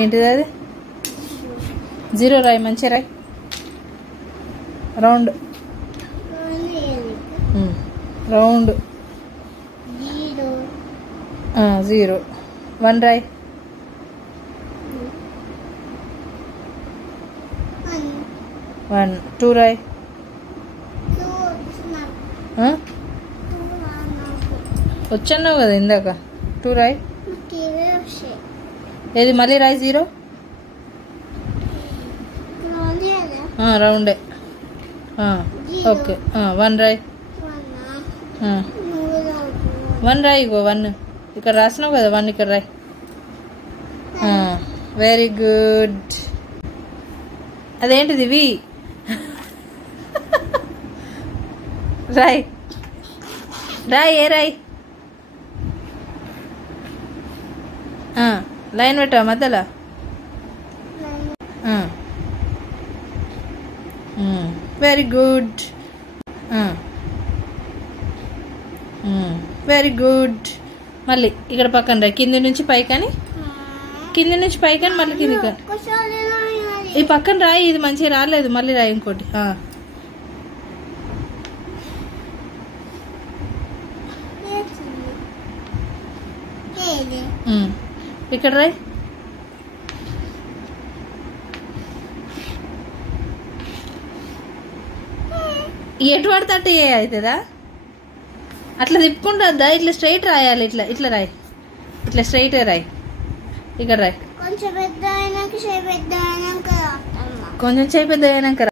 ఏంటిది అది? జీరో రాయి, మంచిగా రాయి. Round round. జీరో. 1 రాయి. 1. 2 రాయి. వచ్చన్నావు కదా ఇందాక. 2 రాయి. ఏది మళ్ళీ రాయి? 0. రౌండే. ఓకే. 1 రాయి. 1 రాయి. ఇగో 1 ఇక్కడ రాసినావు కదా, 1 ఇక్కడ రాయి. Very good. అదేంటిది? వి రాయ్ రాయ్. ఏ రాయ్? లైన్ పెట్టా మధ్యలో. Very good. Very good. మళ్ళీ ఇక్కడ పక్కన రాయి. కింది నుంచి పైకని, కింది నుంచి పైకని మళ్ళీ కింది. ఈ పక్కన రాయి. ఇది మంచిగా రాలేదు, మళ్ళీ రాయి ఇంకోటి. ఇక్కడ రాయి. ఎటు పడితే అట్టు అవుతుందా? అట్లా తిప్పుకుంటుందా? ఇట్లా స్ట్రైట్ రాయాలి. ఇట్లా ఇట్లా రాయి. ఇట్లా స్ట్రైట్ రాయి. ఇక్కడ రాయి. కొంచెం చేయి పెద్ద అయినాక